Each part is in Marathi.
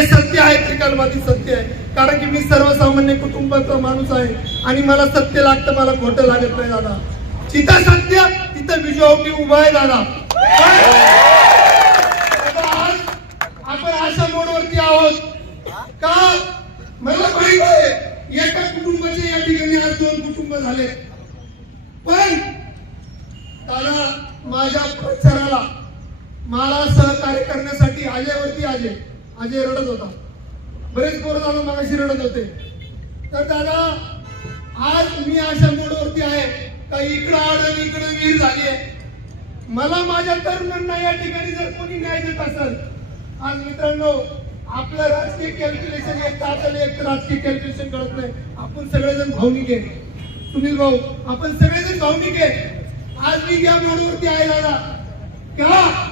हे सत्य आहे त्रिकालवादी सत्य आहे. कारण की मी सर्वसामान्य कुटुंबाचा माणूस आहे आणि मला सत्य लागतं मला खोटं लागत नाही दादा. जिथं सत्य तिथं विजय उभा आहे दादा. आज आपण अशा मोडवरती आहोत का? मला माहीत आहे एका कुटुंबाचे या ठिकाणी आज दोन कुटुंब झाले. पण दादा माझ्या प्रचाराला मला सहकार्य करण्यासाठी अजयवरती आले. अजय रडत होता. बरेच पोरं दादा मागाशी रडत होते. तर दादा आज मी अशा मोडवरती आहे का इकडं आड इकडं विहीर झाली आहे. मला माझ्या तरुणांना या ठिकाणी जर कोणी न्याय देत असेल आज मित्रांनो आपलं राजकीय कॅल्क्युलेशन एक तर एक राजकीय कॅल्क्युलेशन कळत नाही. आपण सगळेजण भावनिक आहे. सुनील भाऊ आपण सगळेजण भावनिक आहे. आज मी या मोडवरती आहे दादा. का?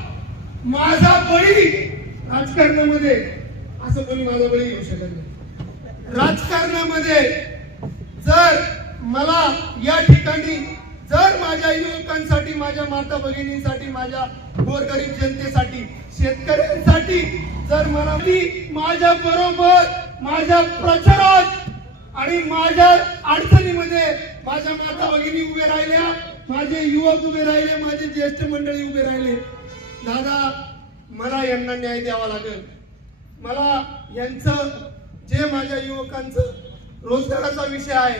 माझा बळी राजकारणामध्ये असं कोणी माझा बळी घेऊ शकत नाही. राजकारणामध्ये जर मला या ठिकाणी जर माझ्या युवकांसाठी माझ्या माता भगिनींसाठी माझ्या गोरगरीब जनतेसाठी शेतकऱ्यांसाठी जर मला माझ्या बरोबर माझ्या प्रचारात आणि माझ्या अडचणीमध्ये माझ्या माता भगिनी उभे राहिल्या माझे युवक उभे राहिले माझे ज्येष्ठ मंडळी उभे राहिले दादा मला यांना न्याय द्यावा लागेल. मला यांचं जे माझ्या युवकांचं रोजगाराचा विषय आहे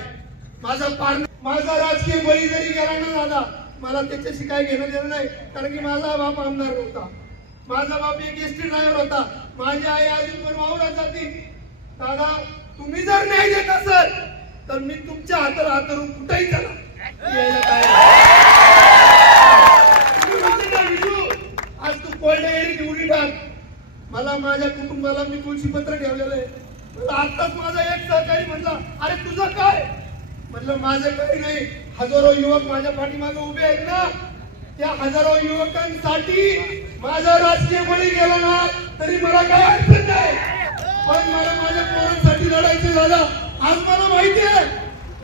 माझा पार माझा राजकीय बळी जरी गेला ना दादा मला त्याच्याशी काय घेणं देणं नाही कारण की माझा बाप आमदार होता. माझा बाप एक एसटी ड्रायव्हर होता. माझी आई अजून पण वावरात जाते. दादा तुम्ही जर न्याय देत असाल तर मी तुमच्या हाताला हात कुठेही चला यायला तयार आहे. तुम्ही म्हणते ना, विजू, आज तू कोल्ड एअर उडी टाक मला माझ्या कुटुंबाला मी तुळशी पत्र ठेवलेलं आहे. आताच माझा एक सहकारी म्हणला अरे तुझं काय? म्हटलं माझं काही नाही. हजारो युवक माझ्या पाठीमागे उभे आहेत ना. त्या हजारो युवकांसाठी माझा राजकीय बळी गेला ना. तरी मला काय अडचण नाही. पण मला माझ्या पोरांसाठी लढायचं झालं. आज मला माहिती आहे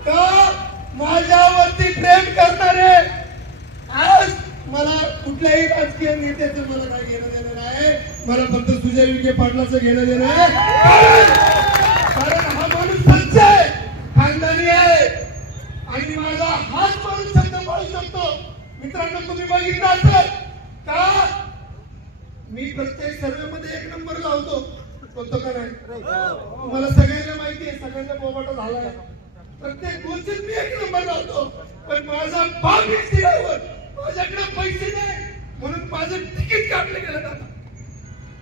का? माझ्यावरती प्रेम करणारे आज मला कुठल्याही राजकीय नेत्याचं मला काय घेणं देणं नाही. मला फक्त सुजय विखे पाटलाचं घेणं देणं कारण- हा माणूस सच्चा आहे. खानदानी आहे. आणि माझा हात मारून शब्द पाळू शकतो. मित्रांनो तुम्ही बघितलं असेल का? मी प्रत्येक सर्वे मध्ये एक नंबर लावतो. होतो का नाही? तुम्हाला सगळ्यांना माहिती आहे सगळ्यांना बोबाटा झालाय. प्रत्येक गोष्टीत मी एक नंबर लावतो. पण माझा बाप माझ्याकडे पैसे नाही. म्हणून माझं तिकीट काढलं गेलं जातं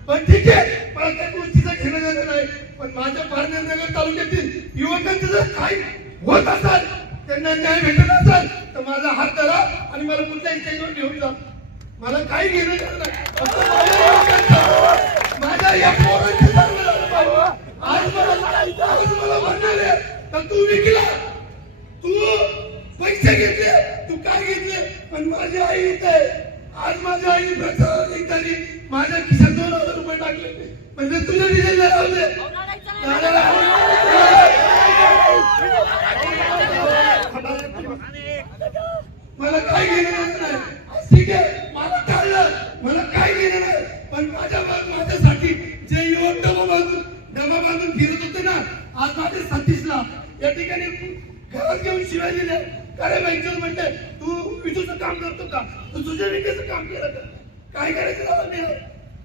पण ठीक आहे मला त्या गोष्टीचं घेणं देणं नाही. पण माझ्या पारनेरनगर तालुक्यातील युवकांचं जर काही होत असाल त्यांना न्याय भेटत असाल तर माझा हात धरा आणि मला कुठल्या स्टेजवर घेऊन जा. मला काही घेणं देणं नाही. फक्त माझ्या युवकांचं, माझ्या या पोरांचं चांगलं झालं पाहिजे. आज मला आज मला म्हणणार आहे तर तू विकला. तू पैसे घेतले तू काय घेतले? पण माझी आई इथे आहे. आज माझ्या आईने प्रचार माझ्या खिशात दोन हजार रुपये टाकले म्हणजे तुझ्या दिलेले लावले मला काय घेणं नाही. ठीक आहे मला कळलं मला काय घेणं नाही. पण माझ्या माझ्यासाठी जे युवक डबा बांधून डबा बांधून फिरत होते ना आज माझ्या सतीशला या ठिकाणी घरात घेऊन शिवाय दिले. अरे बँकेवर म्हणते तू विजूचं काम करतो का? तू तुझ्या विकेचं काम केलं का? काय करायचं झालं नाही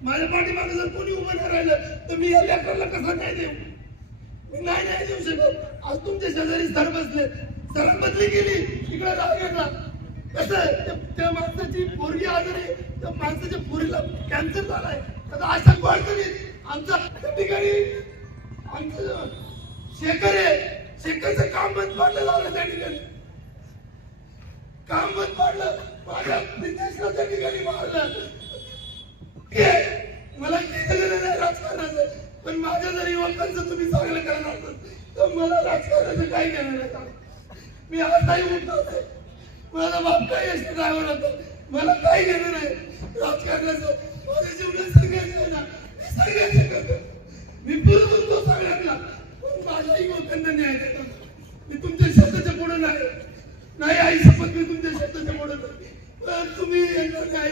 माझ्या पाठीमागे जर कोणी उभं नाही राहिलं तर मी या लेकरला कसं नाही देऊ? मी नाही नाही देऊ शकत. आज तुमच्या शेजारी सर बसले. सर बदली केली. इकडे राग घेतला कसं? आहे, त्या- माणसाची पोरगी आजारी त्या माणसाच्या पोरीला कॅन्सर झालाय. आता अशा अडचणीत आमच्या ठिकाणी आमचं शेखर आहे. शेखरचं काम बंद पडलं झालं त्या ठिकाणी. काम बंद पडलं. माझ्या बिझनेसला त्या ठिकाणी मारलं. हे, मला काही नाही राजकारणाचं. पण माझ्या जर युवकांचं तुम्ही चांगलं करणार असाल, तर मला राजकारणाचं काय घेणार नाही. का? मी आताही उठवते माझा बाप काय असतं ड्रायव्हर होता. मला काय घेणं नाही. राजकारणाचं माझ्या जीवनात सांगायचं आहे ना. मी करतो. मी बरोबर तो सगळ्यांना पण माझ्या युवकांना न्याय देतो. मी तुमच्या शब्दाच्या पुढे नाही. नाही आई शपथ मी तुमच्या शब्दाच्या मोडत पण तुम्ही यांना काय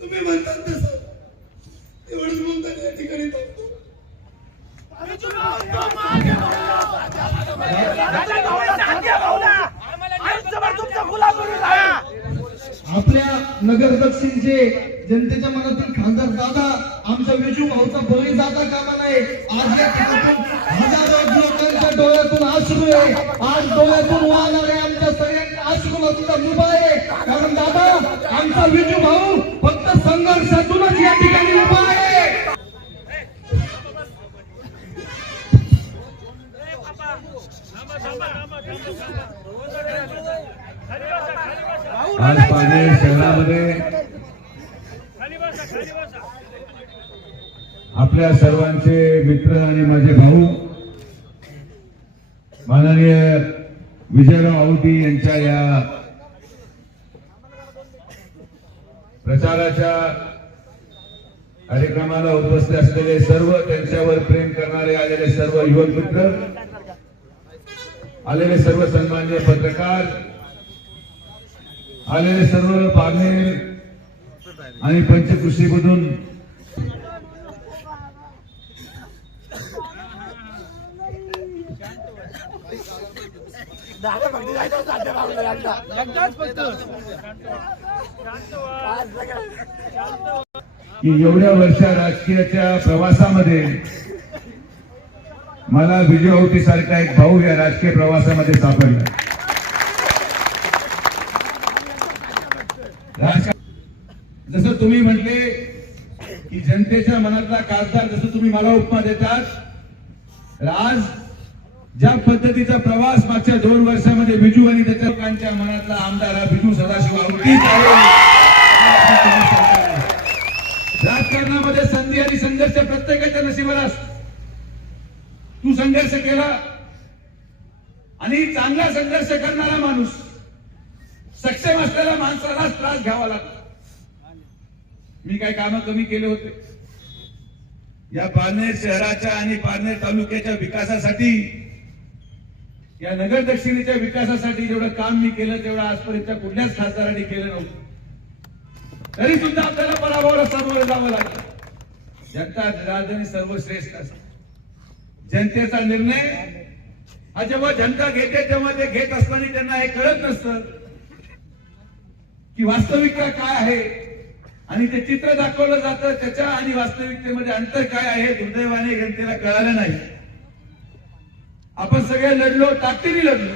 तुम्ही म्हणतात तस. एवढंच बोलताना या ठिकाणी आपल्या नगर दक्षिणचे जनतेच्या मनातील खासदार दादा आमच्या विजू भाऊचा बळी दादा कामा नाही आज या डोळ्यातून आहे आज डोळ्यातून वाहणार आहे आमच्या सगळ्यांच्या अश्रूला सुद्धा मुभा आहे. कारण दादा आमचा विजू भाऊ फक्त संघर्षातूनच या ठिकाणी उभा आहे. आज पारनेर शहरामध्ये आपल्या सर्वांचे मित्र आणि माझे भाऊ माननीय विजयराव आवटी यांच्या या प्रचाराच्या कार्यक्रमाला उपस्थित असलेले सर्व त्यांच्यावर प्रेम करणारे आलेले सर्व युवक मित्र आलेले सर्व सन्मान्य पत्रकार आलेले सर्व पारनेर आणि पंचकृषीमधून की एवढ्या वर्ष राजकीयाच्या प्रवासामध्ये मला विजय सारखा एक भाऊ या राजकीय प्रवासामध्ये सापडला. जसं तुम्ही म्हटले की जनतेच्या मनातला खासदार जसं तुम्ही मला उपमा देतात राज ज्या पद्धतीचा प्रवास मागच्या दोन वर्षामध्ये बिजू आणि त्याच्या लोकांच्या मनातला आमदार बिजू सदाशिव राजकारणामध्ये संधी आणि संघर्ष प्रत्येकाच्या नशिबाला असतो. तू संघर्ष केला आणि चांगला संघर्ष करणारा माणूस सक्षम असलेल्या माणसालाच त्रास घ्यावा लागतो. मी काही कामं कमी केले होते. या पारनेर शहराच्या आणि पारनेर तालुक्याच्या विकासासाठी या नगर दक्षिणेच्या विकासासाठी जेवढं काम मी केलं तेवढं आजपर्यंत कुठल्याच खासदारांनी केलं नव्हतं. तरी सुद्धा आपल्याला पराभवाला सामोरं जावं लागलं. जनता राजधानी सर्वश्रेष्ठ असते जनतेचा निर्णय हा जेव्हा जनता घेते तेव्हा ते घेत असताना त्यांना हे कळत नसतं की वास्तविकता काय आहे. आणि ते चित्र दाखवलं जातं त्याच्या आणि वास्तविकतेमध्ये अंतर काय आहे दुर्दैवाने जनतेला कळालं नाही. आपण सगळे लढलो ताकदीने लढलो.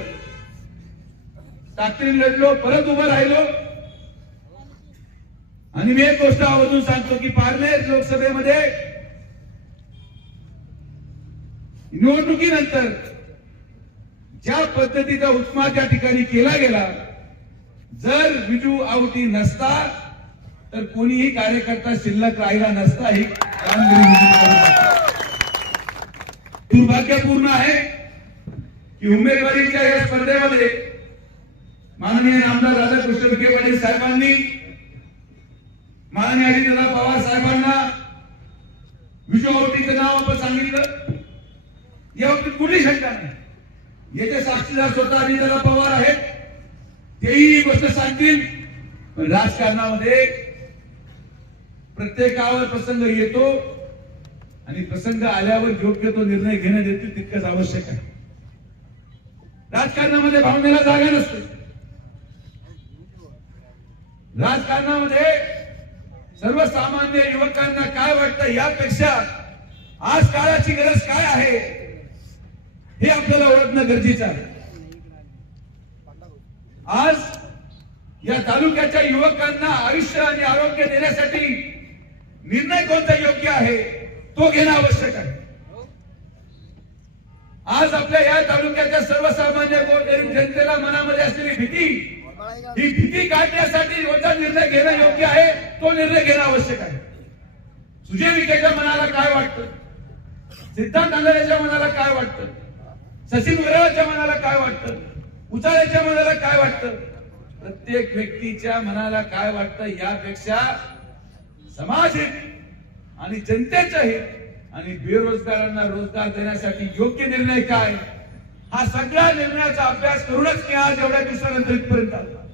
ताकदीने लढलो परत उभं राहिलो. आणि मी एक गोष्ट आवर्जून सांगतो की पारनेर लोकसभेमध्ये निवडणुकीनंतर ज्या पद्धतीचा उस्मा त्या ठिकाणी केला गेला जर विजू आवटी नसता तर कोणीही कार्यकर्ता शिल्लक राहिला नसता ही कामगिरी दुर्भाग्यपूर्ण आहे. की उमेदवारीच्या या स्पर्धेमध्ये माननीय आमदार राधाकृष्ण विखे पाटील साहेबांनी माननीय अजितदा पवार साहेबांना विजयावटीचं नाव आपण सांगितलं. या बाबतीत कुठली शंका नाही. याचे साक्षीदार स्वतः अजितदा पवार आहेत. तेही गोष्ट सांगतील. पण राजकारणामध्ये प्रत्येकावर प्रसंग येतो आणि प्रसंग आल्यावर योग्य तो निर्णय घेण्यात येतील तितकंच आवश्यक आहे. राजकारणामध्ये भावनेला जागा नसते. राजकारणामध्ये सर्वसामान्य युवकांना काय वाटतं यापेक्षा आज काळाची गरज काय आहे हे आपल्याला ओळखणं गरजेचं आहे. आज या तालुक्याच्या युवकांना आयुष्य आणि आरोग्य देण्यासाठी निर्णय कोणता योग्य आहे तो घेणं आवश्यक आहे. आज आपल्या या तालुक्याच्या सर्वसामान्य गोरगरीब जनतेला मनामध्ये असलेली भीती ही भीती काढण्यासाठी कोणता निर्णय घेणं योग्य आहे? तो निर्णय घेणं आवश्यक आहे. सुजय विखेच्या मनाला काय वाटतं? सिद्धांत आंधळेच्या मनाला काय वाटतं? सचिन वराळाच्या मनाला काय वाटतं? उचाळ्याच्या मनाला काय वाटतं? प्रत्येक व्यक्तीच्या मनाला काय वाटतं यापेक्षा समाज हित आणि जनतेचं हित आणि बेरोजगारांना रोजगार देण्यासाठी योग्य निर्णय काय? हा सगळ्या निर्णयाचा अभ्यास करूनच मी आज एवढ्या दिवसानंतर इथपर्यंत आलो.